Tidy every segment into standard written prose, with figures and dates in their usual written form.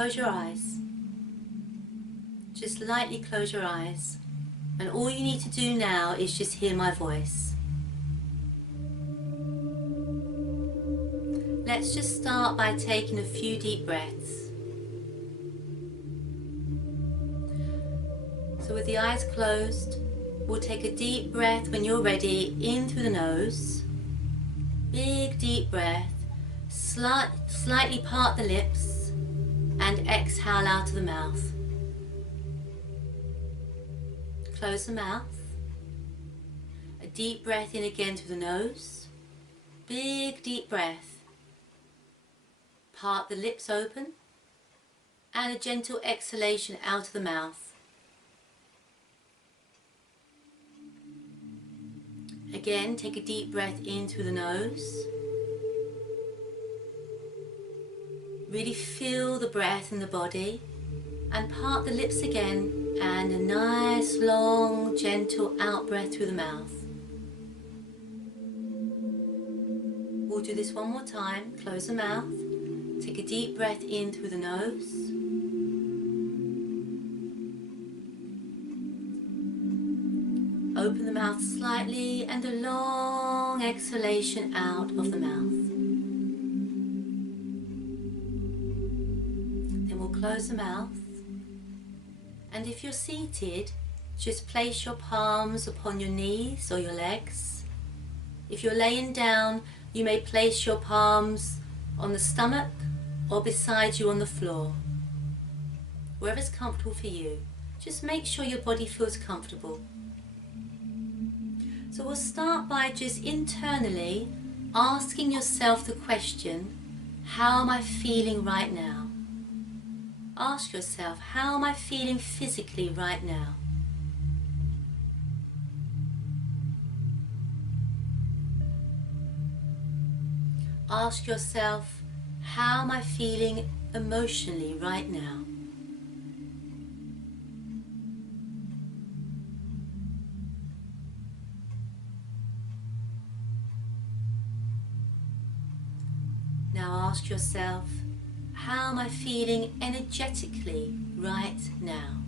close your eyes. Just lightly close your eyes. And all you need to do now is just hear my voice. Let's just start by taking a few deep breaths. So with the eyes closed, we'll take a deep breath when you're ready, in through the nose. Big deep breath. Slightly part the lips and exhale out of the mouth. Close the mouth. A deep breath in again through the nose. Big deep breath. Part the lips open. And a gentle exhalation out of the mouth. Again, take a deep breath in through the nose. Really feel the breath in the body. And part the lips again. And a nice, long, gentle out breath through the mouth. We'll do this one more time. Close the mouth. Take a deep breath in through the nose. Open the mouth slightly and a long exhalation out of the mouth. Then we'll close the mouth. And if you're seated, just place your palms upon your knees or your legs. If you're laying down, you may place your palms on the stomach or beside you on the floor. Wherever's comfortable for you. Just make sure your body feels comfortable. So we'll start by just internally asking yourself the question, how am I feeling right now? Ask yourself, how am I feeling physically right now? Ask yourself, how am I feeling emotionally right now? Now ask yourself, how am I feeling energetically right now?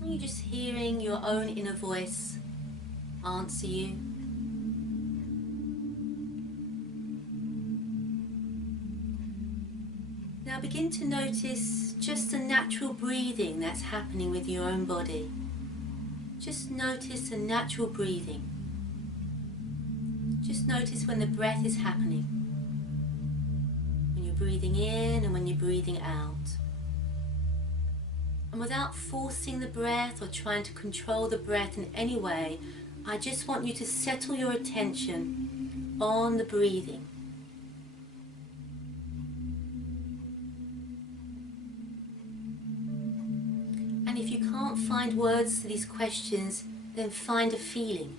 Are you just hearing your own inner voice answer you? Now begin to notice just the natural breathing that's happening with your own body. Just notice the natural breathing. Just notice when the breath is happening. When you're breathing in and when you're breathing out. And without forcing the breath or trying to control the breath in any way, I just want you to settle your attention on the breathing. And if you can't find words to these questions, then find a feeling.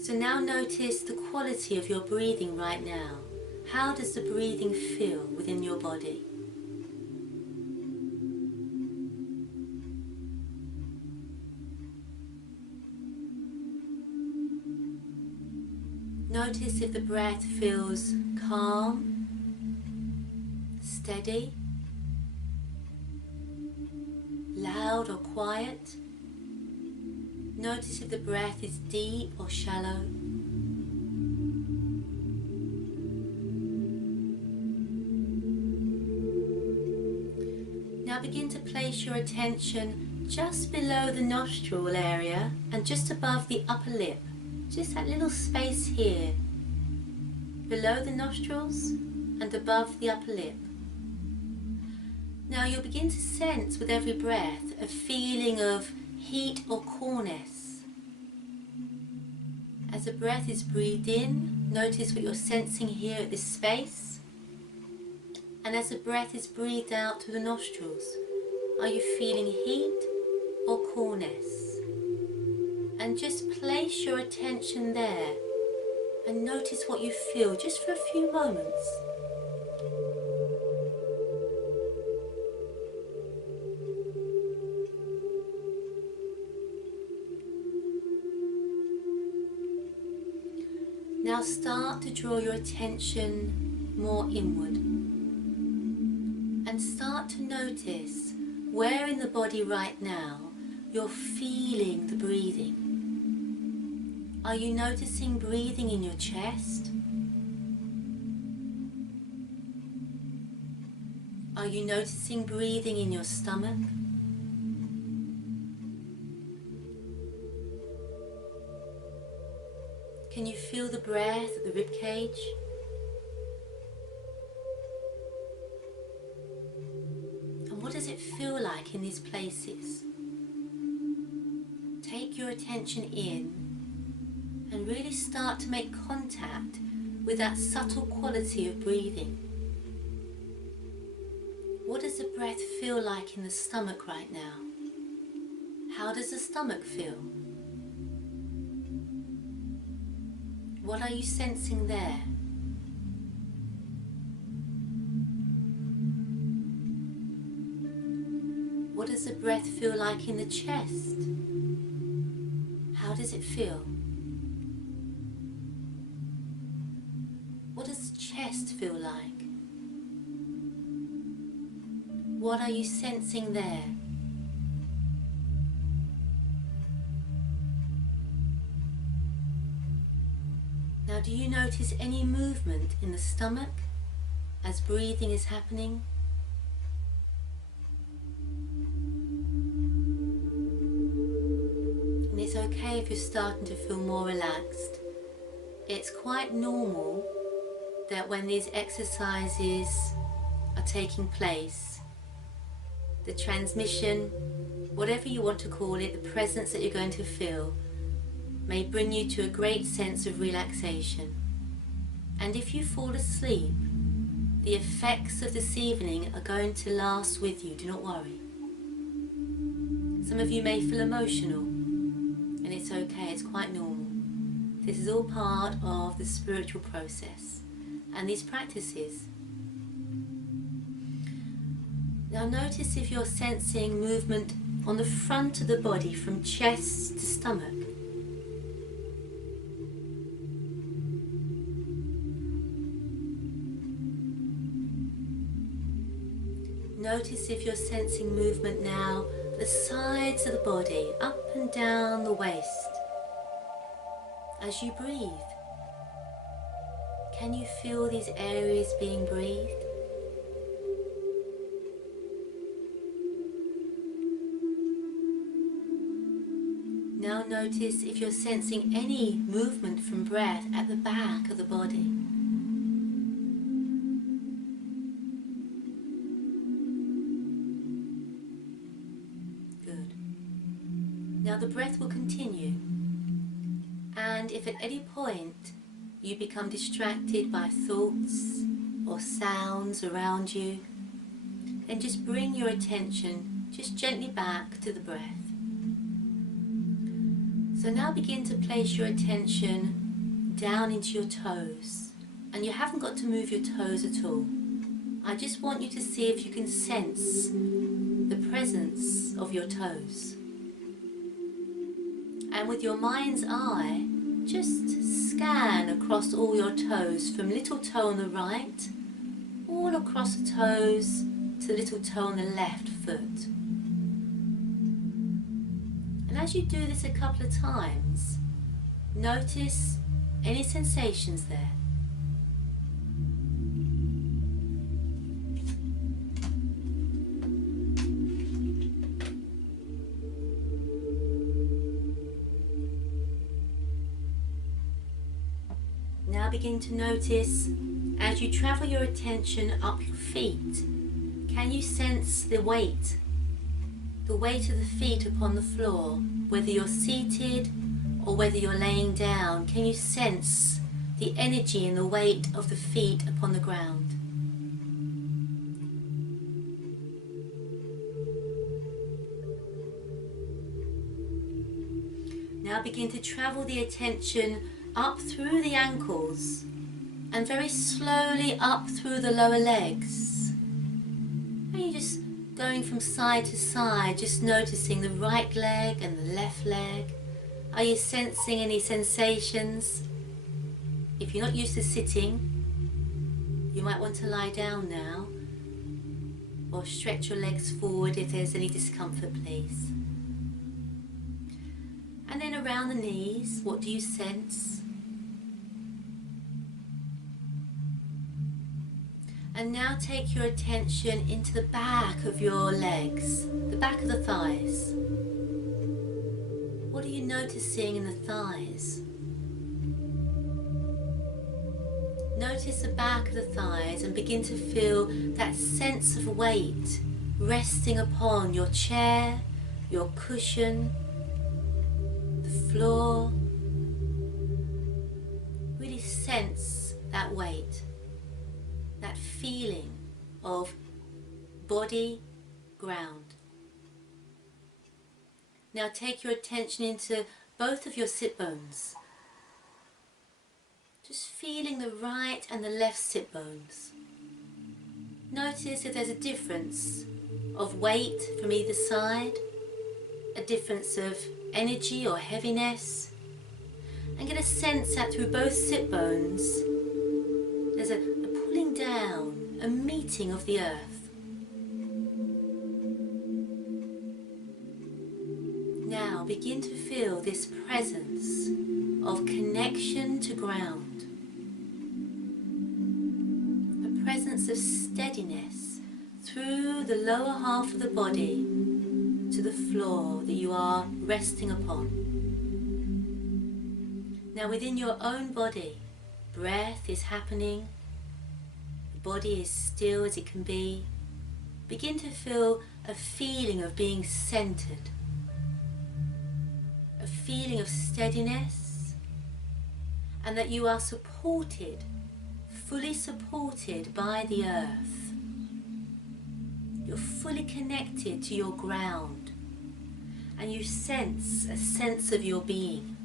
So now notice the quality of your breathing right now. How does the breathing feel within your body? Notice if the breath feels calm, steady, loud or quiet. Notice if the breath is deep or shallow. Now begin to place your attention just below the nostril area and just above the upper lip. Just that little space here, below the nostrils and above the upper lip. Now you'll begin to sense with every breath a feeling of heat or coolness. As the breath is breathed in, notice what you're sensing here at this space. And as the breath is breathed out through the nostrils, are you feeling heat or coolness? And just place your attention there and notice what you feel just for a few moments. Now start to draw your attention more inward. notice where in the body right now you're feeling the breathing. Are you noticing breathing in your chest? Are you noticing breathing in your stomach? Can you feel the breath at the rib cage? And what does it feel like in these places? Take your attention in and really start to make contact with that subtle quality of breathing. What does the breath feel like in the stomach right now? How does the stomach feel? What are you sensing there? What does the breath feel like in the chest? How does it feel? What does the chest feel like? What are you sensing there? Now, do you notice any movement in the stomach as breathing is happening? And it's okay if you're starting to feel more relaxed. It's quite normal that when these exercises are taking place, the transmission, whatever you want to call it, the presence that you're going to feel, may bring you to a great sense of relaxation. And if you fall asleep, the effects of this evening are going to last with you, do not worry. Some of you may feel emotional, and it's okay, it's quite normal. This is all part of the spiritual process and these practices. Now notice if you're sensing movement on the front of the body from chest to stomach. Notice if you're sensing movement now, the sides of the body, up and down the waist. As you breathe, can you feel these areas being breathed? Now notice if you're sensing any movement from breath at the back of the body. Now the breath will continue, and if at any point you become distracted by thoughts or sounds around you, then just bring your attention just gently back to the breath. So now begin to place your attention down into your toes, and you haven't got to move your toes at all. I just want you to see if you can sense the presence of your toes. And with your mind's eye, just scan across all your toes, from little toe on the right, all across the toes to little toe on the left foot. And as you do this a couple of times, notice any sensations there. Now begin to notice, as you travel your attention up your feet, can you sense the weight of the feet upon the floor, whether you're seated or whether you're laying down? Can you sense the energy and the weight of the feet upon the ground? Now begin to travel the attention up through the ankles and very slowly up through the lower legs. And you're just going from side to side, just noticing the right leg and the left leg. Are you sensing any sensations? If you're not used to sitting, you might want to lie down now. or stretch your legs forward if there's any discomfort, please. And then around the knees, what do you sense? And now take your attention into the back of your legs, the back of the thighs. What are you noticing in the thighs? Notice the back of the thighs and begin to feel that sense of weight resting upon your chair, your cushion, the floor. Really sense that weight, that feeling of body, ground. Now take your attention into both of your sit bones. Just feeling the right and the left sit bones. Notice if there's a difference of weight from either side, a difference of energy or heaviness, and get a sense that through both sit bones there's a pulling down, a meeting of the earth. Now begin to feel this presence of connection to ground. A presence of steadiness through the lower half of the body to the floor that you are resting upon. Now within your own body, breath is happening. The body is still as it can be. Begin to feel a feeling of being centered. A feeling of steadiness, and that you are supported, fully supported by the earth. You're fully connected to your ground, and you sense a sense of your being.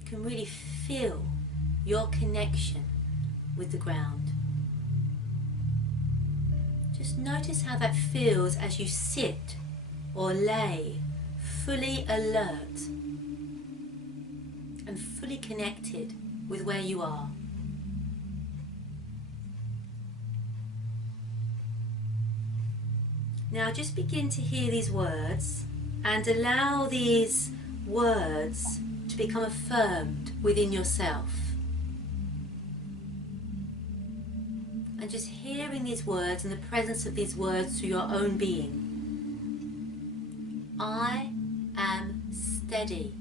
You can really feel your connection with the ground. Just notice how that feels as you sit or lay fully alert and fully connected with where you are. Now just begin to hear these words and allow these words to become affirmed within yourself. And just hearing these words and the presence of these words through your own being. I am steady.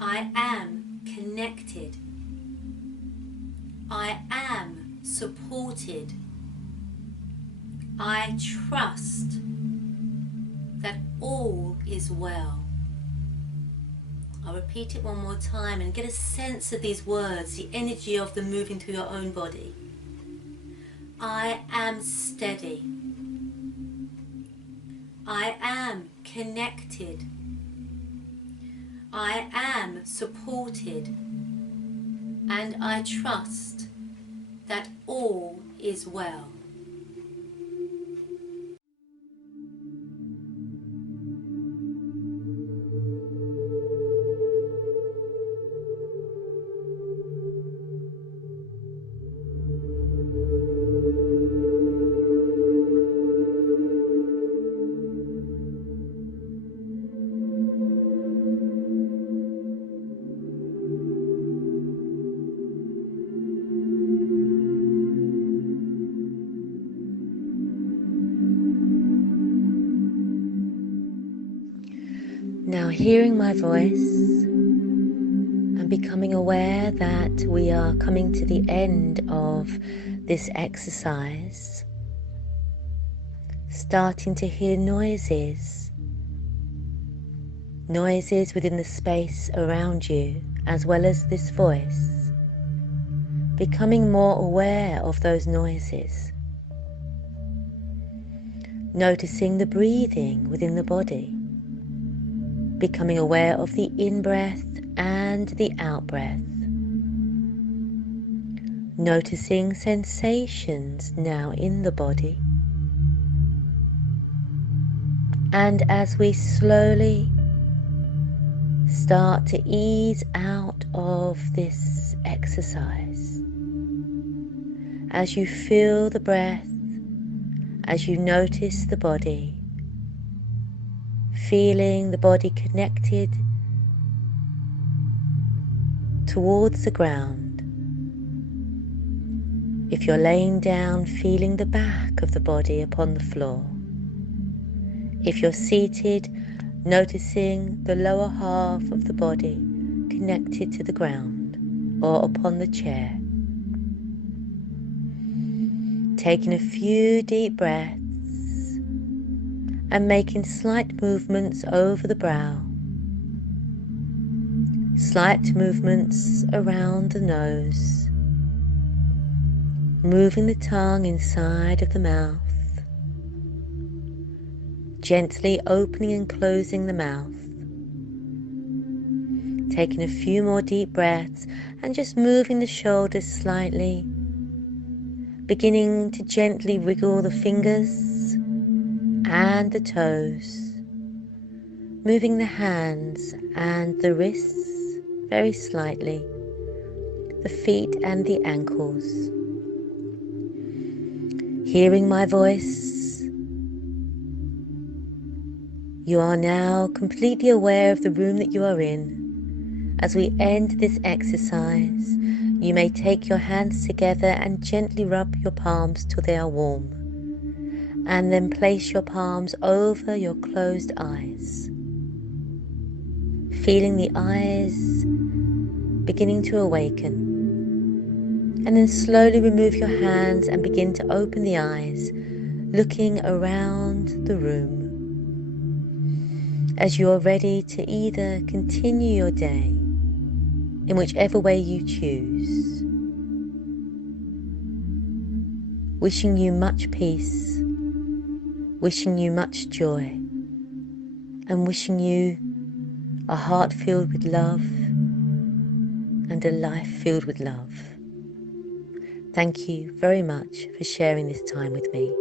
I am connected. I am supported. I trust that all is well. I'll repeat it one more time and get a sense of these words, the energy of them moving through your own body. I am steady. I am connected. I am supported. And I trust that all is well. Now hearing my voice and becoming aware that we are coming to the end of this exercise, starting to hear noises within the space around you as well as this voice, becoming more aware of those noises, noticing the breathing within the body, becoming aware of the in-breath and the out-breath. Noticing sensations now in the body. And as we slowly start to ease out of this exercise, as you feel the breath, as you notice the body, feeling the body connected towards the ground. If you're laying down, feeling the back of the body upon the floor. If you're seated, noticing the lower half of the body connected to the ground or upon the chair. Taking a few deep breaths and making slight movements over the brow, slight movements around the nose, moving the tongue inside of the mouth, gently opening and closing the mouth. Taking a few more deep breaths and just moving the shoulders slightly, beginning to gently wiggle the fingers and the toes, moving the hands and the wrists very slightly, the feet and the ankles. Hearing my voice, you are now completely aware of the room that you are in. As we end this exercise, you may take your hands together and gently rub your palms till they are warm, and then place your palms over your closed eyes, feeling the eyes beginning to awaken. And then slowly remove your hands and begin to open the eyes, looking around the room as you are ready to either continue your day in whichever way you choose. Wishing you much peace, wishing you much joy, and wishing you a heart filled with love and a life filled with love. Thank you very much for sharing this time with me.